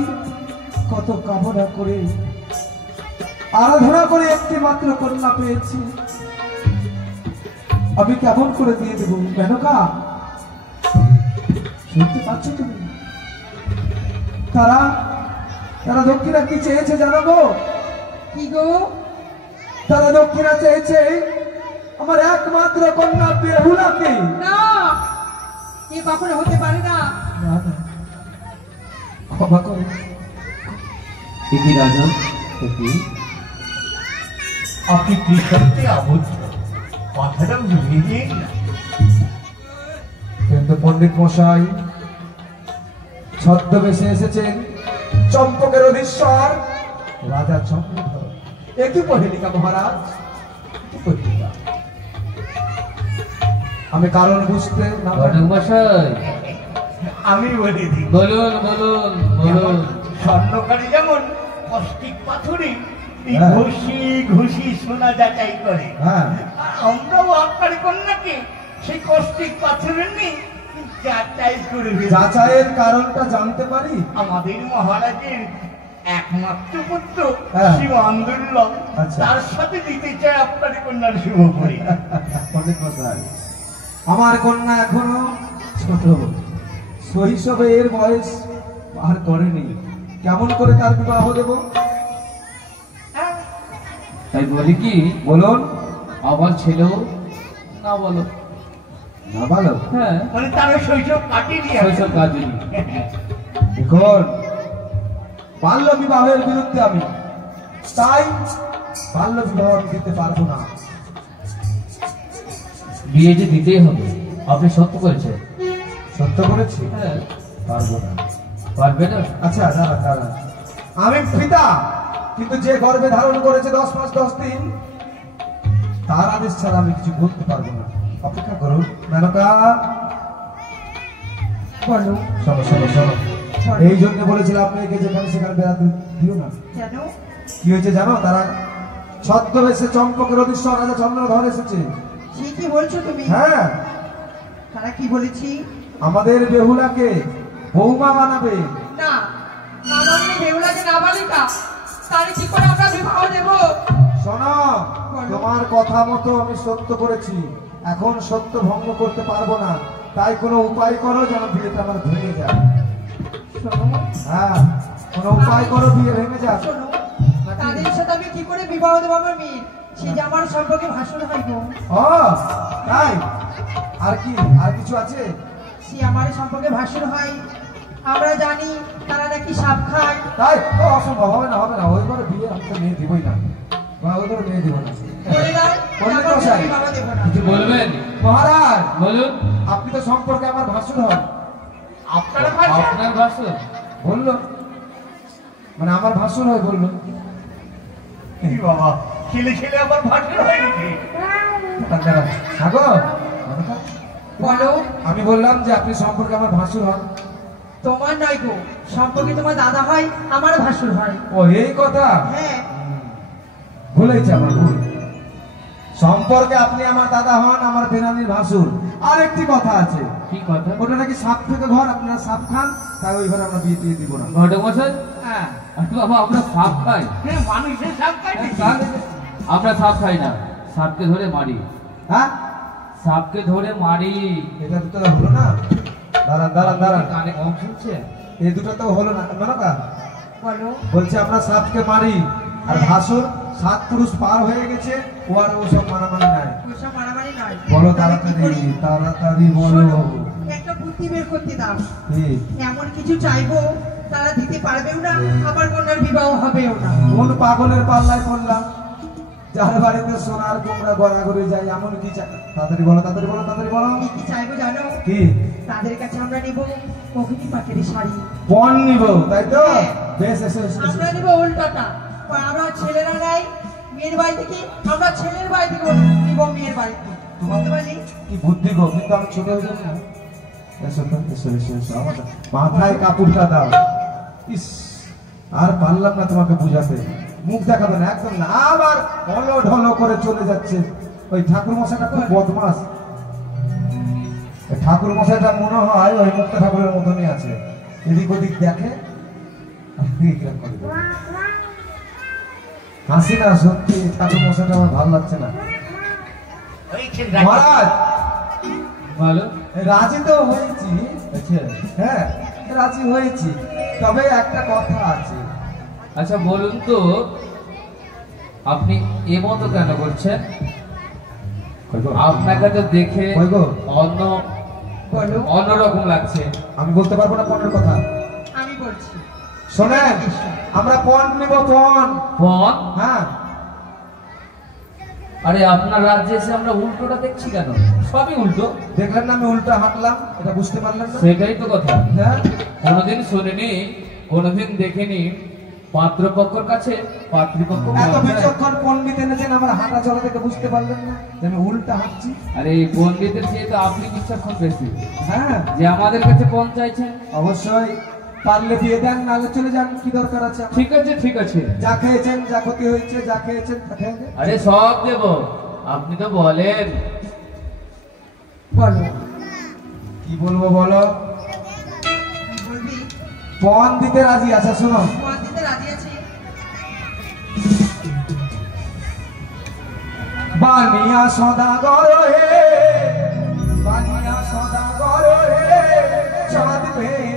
কত কামনা করে আরাধনা করে একটি মাত্র কন্যা পেয়েছি। আমি কেমন করে দিয়ে দেবো? মেনকা, শুনতে পাচ্ছ তুমি? তারা তারা দক্ষিণা কি চেয়েছে জানো গো? কি গো? তারা দক্ষিণা চেয়েছে আমার একমাত্র কন্যা বেহুলাকে। না, এ কখনো হতে পারে না। না, না, ক্ষমা করো। কি রাজা, কি আপনি কৃষককে আবদ্ধ, কথাটা বুঝিয়ে না। কিন্তু পণ্ডিত মশাই ছদ্মবেশে এসেছেন চম্পকের অধীশ্বর রাজা চন্দ্রধর। একই পহেলিকা মহারাজ, একই পহেলিকা। আমি কারণ বুঝতে না পারি। ঘটক মশাই আমি বলে দিই, বলুন বলুন বলুন। স্বর্ণকারী যেমন কষ্টিক পাথরে এই হ্যাঁ। ঘষি ঘষি সোনা যাচাই করে, হ্যাঁ, আমরাও আপনার কন্যাকে সেই কষ্টিক পাথরের নেই যাচাই করে ফেলি। যাচাইয়ের কারণটা জানতে পারি? আমাদের মহারাজের একমাত্র পুত্র হ্যাঁ। শিবান্দুল্লাহ, আচ্ছা। তার সাথে দিতে চায় আপনার কন্যার শুভ করে। পণ্ডিত মশাই, আমার কন্যা এখনো ছোট, শৈশবে এর বয়স পার করেনি, কেমন করে তার বিবাহ দেব? তাই বলি কি, বলুন। আমার ছেলেও না বলো। না ভালো। হ্যাঁ, মানে তার শৈশব কাটিয়ে দিয়ে শৈশব কাজে দেখুন, বাল্য বিবাহের বিরুদ্ধে আমি, তাই বাল্য বিবাহ আমি দিতে পারবো না। বিয়ে যে দিতেই হবে। আপনি সত্য করেছেন। সত্য করেছি, হ্যাঁ, পারবো না। পারবে না। আচ্ছা দাঁড়া দাঁড়া, আমি পিতা, কিন্তু যে গর্ভে ধারণ করেছে 10 মাস 10 দিন, তার আদেশ ছাড়া আমি কিছু বলতে পারবো না। অপেক্ষা করুন। মেনকা, বলো। শোনো শোনো শোনো, এই জন্য বলেছিলাম মেয়েকে যেখানে সেখানে বেড়াতে দিও না। কেন? কি হয়েছে জানো? তারা ছদ্মবেশে চম্পকের অধীশ্বর রাজা চন্দ্রধর এসেছে। সে কি বলছো তুমি? হ্যাঁ, তারা কি বলেছি? আমাদের বেহুলাকে বৌমা বানাবে। না, নাবালিকা বেহুলাকে নাবালিকা, তারে কি করে আমরা বিবাহ দেব? শোনো, তোমার কথা মতো আমি সত্য করেছি, এখন সত্য ভঙ্গ করতে পারবো না, তাই কোনো উপায় করো যেন বিয়েটা আমার ভেঙে যায়। শোনো, হ্যাঁ, কোনো উপায় করো, বিয়ে ভেঙে যাক। শোনো, তাদের সাথে আমি কি করে বিবাহ দেবো আমার মেয়ে? সে যে আমার সম্পর্কে ভাষণ হয় গো। ও তাই? আর কি, আর কিছু আছে? সে আমার সম্পর্কে ভাষণ হয়। আমরা জানি তারা নাকি সাপ খায়। তাই? ও অসম্ভব, হবে না হবে না, ওই করে বিয়ে আমি তো মেয়ে দিবই না, ওই করে মেয়ে দিব না। বলে দাও, পণ্ডিত আমার মশাই, বিবাহ দেবো না। কিছু বলবেন? মহারাজ, বলুন। আপনি তো সম্পর্কে আমার ভাষণ হন। আপনার ভাষা আপনার ভাষণ? বললো মানে আমার ভাষণ হয়, বললো। কি বাবা, ছেলে ছেলে আবার ভাষণ হয় নাকি? আগো, বলো। আমি বললাম যে আপনি সম্পর্কে আমার ভাসুর হন, তোমার নয় গো, সম্পর্কে তোমার দাদা হয়, আমার ভাসুর হয়। ও এই কথা, হ্যাঁ, ভুলেছে আমার ভুল। সম্পর্কে আপনি আমার দাদা হন, আমার বেনানির ভাসুর। আর একটি কথা আছে, কি কথা? ওটা নাকি সাপ থেকে ঘর, আপনারা সাপ খান, তাই ওই ঘরে আমরা বিয়ে দিয়ে দিব না। ঘটক মশাই, হ্যাঁ বাবা আমরা সাপ খাই? হ্যাঁ, মানুষের সাপ খায় নাকি? আমরা সাপ খাই না, সাপকে ধরে মারি। হ্যাঁ, সাপকে ধরে মারি। এটা দুটো হলো না। দাঁড়ান দাঁড়ান দাঁড়ান, কানে কম শুনছে? এই দুটো তো হলো না। মেনকা বলো। বলছে আমরা সাপকে মারি, আর ভাসুর 7 পুরুষ পার হয়ে গেছে, ও আর ওসব মারামারি নাই। ওসব মারামারি নয়। বলো তাহলে কি তাড়াতাড়ি করি? তাড়াতাড়ি বলো। শোনো, একটা বুদ্ধি বের করতে দাও। কি? এমন কিছু চাইবো তারা দিতে পারবেও না, আমার কন্যার বিবাহ হবেও না। কোন পাগলের পাল্লায় পড়লাম, যার বাড়িতে সোনার কুমড়া গড়াগড়ি যায়, এমন কি তাড়াতাড়ি বলো, তাড়াতাড়ি বলো, তাড়াতাড়ি বলো। কি কি চাইবো জানো? কি? তাদের কাছে আমরা নিব অগ্নি পাটের শাড়ি। পণ নিব, তাই তো? হ্যাঁ। বেশ, এসে এসে এসে। আমরা নিব উল্টাটা, আমরা ছেলেরা নাই মেয়ের বাড়ি থেকে, আমরা ছেলের বাড়ি থেকে নিব মেয়ের বাড়িতে। বুঝতে পারলি? কি বুদ্ধি গো, কিন্তু আমি ছোট হয়ে যাবো না। এসো তো, এসো এসো এসো, আমার মাথায় কাপড়টা দাও। ইস, আর পারলাম না তোমাকে বুঝাতে, মুখ দেখাবে না একদম না। আবার ঢলো ঢলো করে চলে যাচ্ছে। ওই ঠাকুর মশাইটা খুব বদমাস। ঠাকুর মশাইটা মনে হয় ওই মুক্তা ঠাকুরের মতনই আছে, এদিক ওদিক দেখে আর কিরকম করে দেয়। হাসি না, সত্যি ঠাকুর মশাইটা আমার ভালো লাগছে না। ওইখানে মহারাজ, ভালো। রাজি তো হয়েছি। আচ্ছা হ্যাঁ, রাজি হয়েছি, তবে একটা কথা আছে। আচ্ছা বলুন তো, আপনি এমতো কেন করছেন? আপনাকে তো দেখে কই গো? অন্য বলো। অন্যরকম লাগছে। আমি বলতে পারবো না পণের কথা। আমি বলছি। শোনেন, আমরা পণ নিব, পণ। ফোন? হ্যাঁ, আরে আপনার রাজ্যে এসে আমরা উল্টোটা দেখছি কেন? সবই উল্টো। দেখলেন না আমি উল্টা হাঁটলাম, এটা বুঝতে পারলেন না? সেটাই তো কথা। হ্যাঁ, কোনোদিন শুনিনি, কোনোদিন দেখিনি পাত্রপক্ষের কাছে পাত্রীপক্ষ এত বলা যায়। বিচক্ষণ পণ্ডিত এনেছেন, আমার হাঁটা চলা থেকে বুঝতে পারলেন না যে আমি উল্টা হাঁটছি? আরে এই পণ্ডিতের চেয়ে তো আপনি বিচক্ষণ বেশি, হ্যাঁ, যে আমাদের কাছে পণ চাইছেন। অবশ্যই। পারলে দিয়ে দেন, নাহলে চলে যান, কি দরকার আছে আমার? ঠিক আছে ঠিক আছে, যা খেয়েছেন, যা ক্ষতি হয়েছে, যা খেয়েছেন তা খেয়ে নেন। আরে সব দেব, আপনি তো বলেন। বলো। কি বলবো বলো? কি বলবি? পণ দিতে রাজি আছে। শোনো, পণ দিতে রাজি আছি। বানিয়া সদাগর হে, বানিয়া সদাগর হে, চাঁদ ভেঙে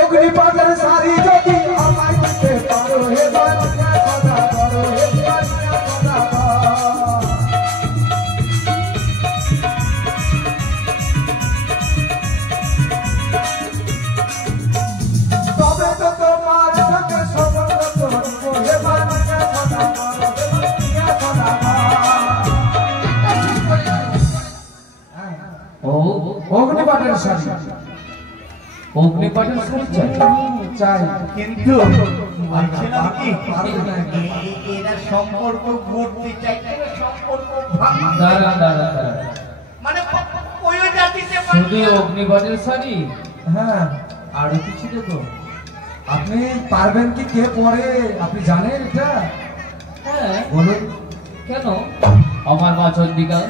অগ্নিপাতের শাড়ি যদি আমায় দিতে পারো হে, বানিয়া সদাগর হে, বানিয়া সদাগর। তবে তো তোমার সঙ্গে সম্বন্ধ করবো হে, বানিয়া সদাগর হে, বানিয়া সদাগর। ও অগ্নিপাতের শাড়ি অগ্নিপাটের শাড়ি চাই। চাই, কিন্তু বলছিলাম কি, পারবো না। এরা সম্পর্ক গড়তে চাইছে না, সম্পর্ক ভাঙা। দাঁড়ান দাঁড়ান দাঁড়ান, মানে ওই জাতিতে শুধু অগ্নিপাটের শাড়ি? হ্যাঁ, আরো কিছু দেবো? আপনি পারবেন কি? কে পরে আপনি জানেন এটা? হ্যাঁ, বলুন। কেন? আমার মা চন্ডিকা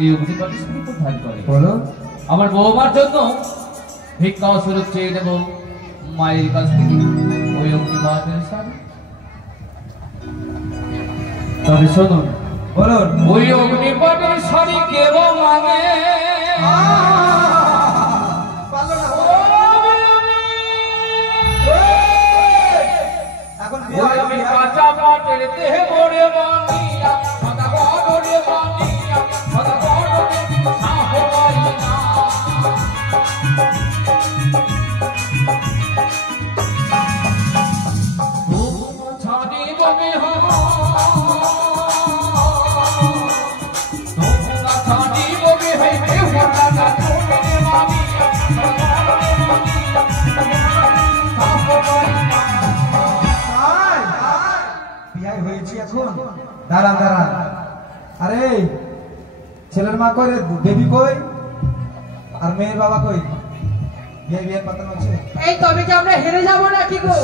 এই অগ্নিপাটের শাড়ি প্রধান করে। বলুন। আমার বৌমার জন্য ভিক্ষা স্বরূপ চেয়ে দেব মায়ের কাছ থেকে ওই অগ্নিপাটের শাড়ি। তবে শুনুন, বলুন। ওই অগ্নিপাটের শাড়ি কেব মানে এখন ওই আমি কাঁচা পাটের দেহে ভরে বানিয়া সাদা বড়রে বানিয়া সাদা বড়রে সাহবাই না। ছাড়ি বমি ছাড়ি বমি হইবে হঠাৎ তোরে বানিয়া সাহবাই না। বিয়ে হয়েছি এখন। দাঁড়ান দাঁড়ান, আরে ছেলের মা কই রে, বেবি কই? আর মেয়ের বাবা কই? বিয়ে পাতানো আছে? এই তবে কি আমরা হেরে যাব নাকি গো?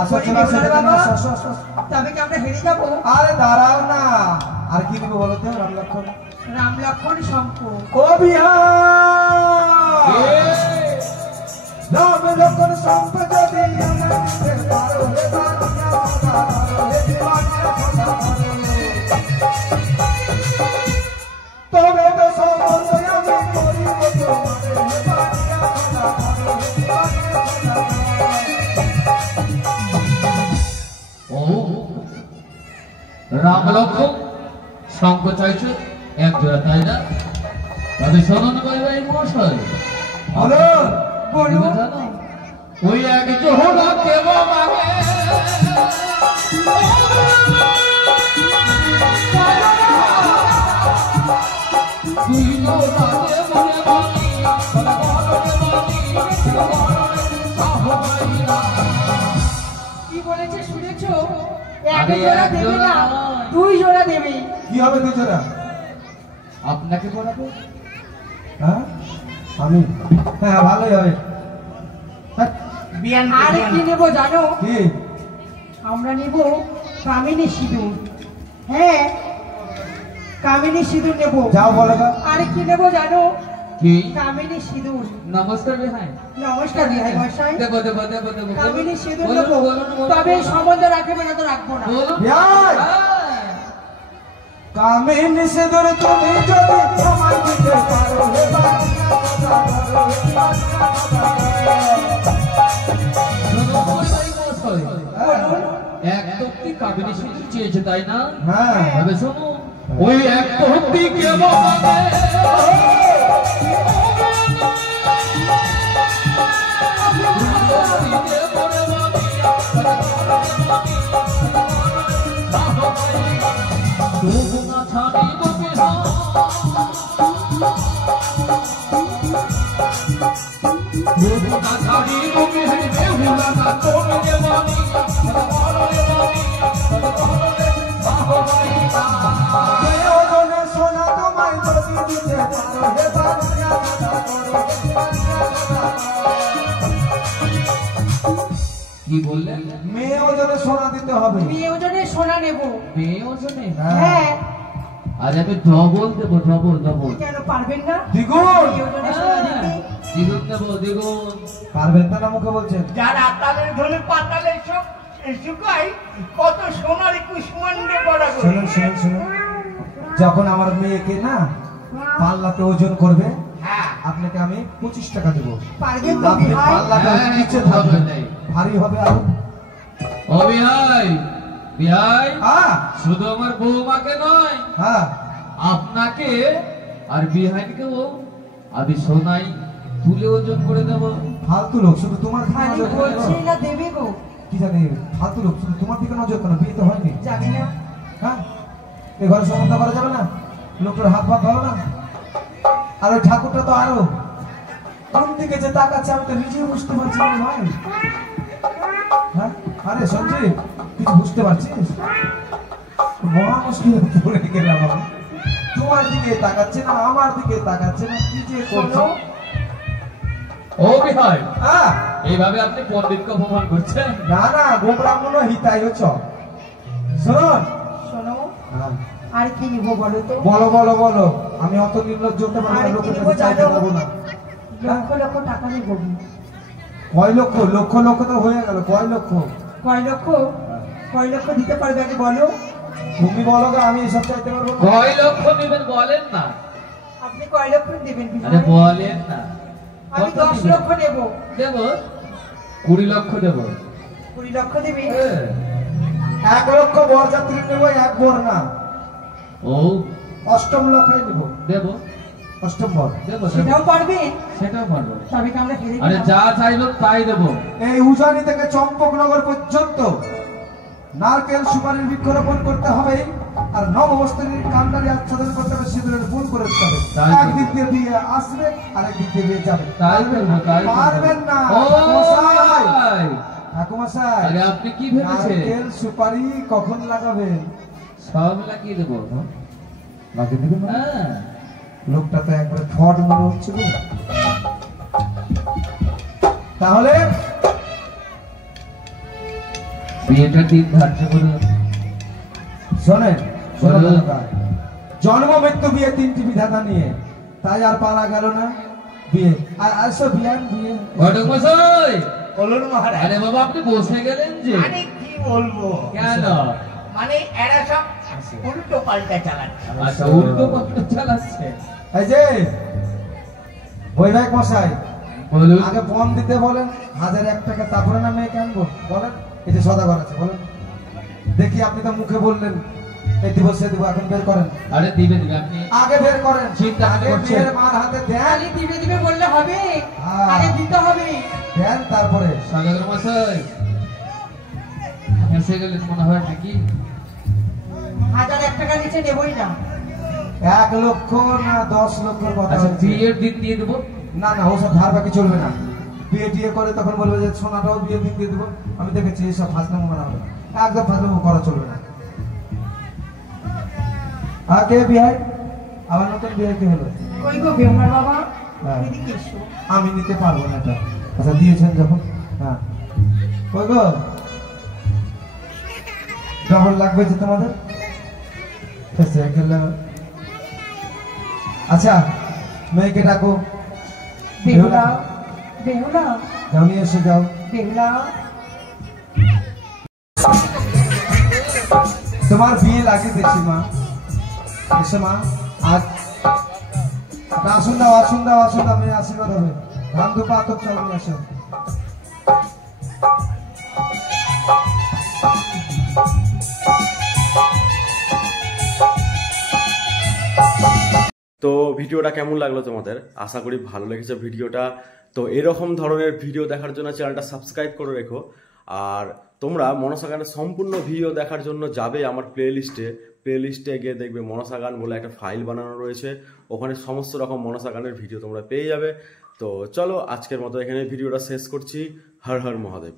আসো চলো আসো বাবা, আসো আসো। তবে কি আমরা হেরে যাব? আরে দাঁড়াও না, আর কি দিব বলো তো? রাম লক্ষ্মণ শঙ্খ। ও বিহার রাম লক্ষ্মণ শঙ্খ যদি আমার দিতে পারো হে বানিয়া খোদা করো, হে বানিয়া খোদা করো, তবে তো সমস্ত আমি করিব তোমার, হে বানিয়া খোদা করো, হে বানিয়া খোদা করো। ও রাম লক্ষ্মণ শঙ্খ চাইছে এক জোড়া, তাই না? তবে শোনুন ভাই ভাই মশাই, বলো বলো জানো ওই এক জোড়া দেব মাগে, দুই জোড়া দেব রে বলি, কি বলেছে শুনেছো? এক আরে জোড়া এক দেবে জোড়া না, নয়। 2 জোড়া দেবে। কি হবে দুই জোড়া? আপনাকে পড়াবো। হ্যাঁ আমি, হ্যাঁ ভালোই হবে। বিয়ান আর কি নেবো জানো? কি? আমরা নেব কামিনী সিঁদুর। হ্যাঁ, কামিনী সিঁদুর নেব। যাও বলো গা। আর কি নেবো জানো? কি? কামিনী সিঁদুর। নমস্কার বিহাই। নমস্কার বিহাই মশাই। দেবো দেবো দেবো দেবো। কামিনী সিঁদুর বলুন, নেবো, বলুন, বলুন, তবে বলুন। সম্বন্ধ রাখবে না তো রাখবো না। বলুন। বিহাই কামিনী সিঁদুর তুমি যদি আমায় দিতে পারো, হে বানিয়া খোদা করো, হে বানিয়া খোদা করো। এক তক্তি কাবিনী সিঁদুর চেয়েছে, তাই না? হ্যাঁ তবে শোনো, ওই এক তক্তি কেবল ওজনে সোনা তোমায় যদি দিতে পারো, হে বানিয়া খোদা করো, হে বানিয়া খোদা করো। কি বললেন? মেয়ে ওজনে সোনা দিতে হবে। মেয়ে ওজনে সোনা নেবো। মেয়ে ওজনে? হ্যাঁ, আজ আমি ডবল দেবো, ডবল ডবল। কেন পারবেন না? দ্বিগুণ মেয়ে ওজনে সোনা দিতে। দ্বিগুণ দেবো, দ্বিগুণ। পারবেন না মুখে বলছেন? যার আতালের ধনে পাতালে সব শুকাই, কত সোনার কুষ্মান্ডে পড়া করে। শুনুন শুনুন শুনুন, যখন আমার মেয়েকে না পাল্লাতে ওজন করবে, হ্যাঁ আপনাকে আমি 25 টাকা দেবো। পারবেন তো আপনি বিহাই? পাল্লাটা হ্যাঁ, নিচে কোনো থাকবে, problem নেই। ভারী হবে আরো। ও বিহাই, বিহাই, হ্যাঁ শুধু আমার বৌমাকে নয়, হ্যাঁ আপনাকে আর বিহাইনকেও আমি সোনাই তুলে ওজন করে দেবো। ফালতু লোক, শুধু তোমার দিকে খালি নজর কেন? বলছি না দেবে গো। কি জানি ফালতু লোক, শুধু তোমার দিকে নজর কেন? বিয়ে তো হয়নি। জানি না। হ্যাঁ এ ঘরে সম্বন্ধ করা যাবে না? লোকটার হাত ভাত ভালো না? আর ওই ঠাকুরটা তো আরো কোন দিকে যে তাকাচ্ছে আমি তো নিজেই বুঝতে পারছি না ভাই। হ্যাঁ আরে সঞ্জয়, কিছু বুঝতে পারছিস? মহা মুশকিলে পড়ে গেলাম আমি। তোমার দিকে তাকাচ্ছে না, আমার দিকে তাকাচ্ছে না, কি যে করছো? ও বিহাই, হ্যাঁ এইভাবে আপনি পণ্ডিতকে অপমান করছেন? না না, গোমরা মনে হিতাই হচ্ছ। শুনুন, শোনো, হ্যাঁ, আর কি নিবো বলো তো? বলো বলো বলো, আমি অত নির্লজ্জ হতে পারবো না, আরে লোকের কি কাছে চাইতে জানো? পারবো না। লক্ষ লক্ষ টাকা নিবো। কয় লক্ষ? লক্ষ লক্ষ তো হয়ে গেল, কয় লক্ষ? কয় লক্ষ? কয় লক্ষ দিতে পারবে আগে বলো? তুমি বলো গো, আমি এসব চাইতে পারবো না। কয় লক্ষ নেবেন বলেন না? আপনি কয় লক্ষ দেবেন আরে বিহাই? বলেন না। আমি কত 10 নেবেন? লক্ষ নেবো। দেব 20 লক্ষ দেব। 20 লক্ষ দেবে? হ্যাঁ। 1 লক্ষ বরযাত্রী নেবো, এক বর না, ও অষ্টম লক্ষই নেবো, দেব, অষ্টম বর। দেব, দেব। সেটাও পারবে? সেটাও পারবো। তবে কি আমরা হেরে আরে গেলাম? যা চাইবেন তাই দেব। এই উজানি থেকে চম্পকনগর পর্যন্ত নারকেল সুপারির বৃক্ষরোপণ করতে হবে, আর নববস্ত্রীর কান্ডারি আচ্ছাদন করতে হবে, সিঁদুরের ফুল করে দিতে হবে। তাই তো। একদিক দিয়ে বিয়ে আসবে, আর একদিক দিয়ে বিয়ে যাবে। তাই করবো, তাই করবো। পারবেন না ও ঠাকুমশাই। ভাই, ঠাকুমশাই, আরে আপনি কি ভেবেছেন? নারকেল সুপারি কখন লাগাবেন? সব লাগিয়ে দেবো। লাগিয়ে দেবেন না? হ্যাঁ, লোকটা তো একবারে ফট মনে হচ্ছে গো। তাহলে বিয়েটার দিন ধার্য করুন। শোনেন, বলুন। জন্ম মৃত্যু বিয়ে তিনটি বিধাতা নিয়ে, তাই আর পালা গেল না। বিয়ে আসো বিয়ান বিয়ে। ঘটক মশাই, বলুন মহারাজ। আরে বাবা আপনি বসে গেলেন যে? আরে কি বলবো, কেন? মানে এরা সব উল্টো পাল্টা চালাচ্ছে। আচ্ছা, উল্টো পাল্টা চালাচ্ছে। এই যে বৈরাগ মশাই, বলুন। আগে পণ দিতে বলেন 1001 টাকা, তারপরে না মেয়ে আনবো বলেন। এই যে সদাগর আছে বলেন। দেখি আপনি তো মুখে বললেন এই দিব সে দিব, এখন বের করেন। আরে দিবে দিবে, আপনি আগে বের করেন। চিন্তা আগে করছেন? মেয়ের মার হাতে দেন, খালি দিবে দিবে বললে হবে? হ্যাঁ। আগে দিতে হবে। দেন তারপরে। সদাগর মশাই এসে গেলেন মনে হয় নাকি? 1001 টাকা নিচে নেবই না। 1 লক্ষ না 10 লক্ষর কথা আচ্ছা, হচ্ছে। বিয়ের দিন দিয়ে দেবো। না না, ওসব ধার বাকি চলবে না। বিয়ে টিয়ে করে তখন বলবে যে সোনাটাও বিয়ে দিন দিয়ে দেবো। আমি দেখেছি এইসব ফাজলামো মানা হবে, একদম ফাজলামো করা চলবে না। আর কে বিয়ে? আবার নতুন বিয়ে কে হলো? কই গো বেহুলার বাবা, হ্যাঁ। এদিকে এসো। আমি নিতে পারবো না এটা। আচ্ছা দিয়েছেন যখন, হ্যাঁ কই গো, ডবল লাগবে যে তোমাদের? আচ্ছা মেয়েকে ডাকো। বেহুলা, বেহুলা, যাও নিয়ে এসে যাও। বেহুলা। তোমার বিয়ে লাগে দেখছি মা। এসে মা, আজ আসুন দাও আসুন দাও আসুন দাও, মেয়ে আশীর্বাদ হবে। ধান ধুপা আতপ চাল নিয়ে আসো। তো ভিডিওটা কেমন লাগলো তোমাদের? আশা করি ভালো লেগেছে ভিডিওটা। তো এরকম ধরনের ভিডিও দেখার জন্য চ্যানেলটা সাবস্ক্রাইব করে রেখো। আর তোমরা মনসা গানের সম্পূর্ণ ভিডিও দেখার জন্য যাবে আমার প্লেলিস্টে গিয়ে দেখবে মনসা গান বলে একটা ফাইল বানানো রয়েছে। ওখানে সমস্ত রকম মনসা গানের ভিডিও তোমরা পেয়ে যাবে। তো চলো আজকের মতো এখানে ভিডিওটা শেষ করছি। হর হর মহাদেব।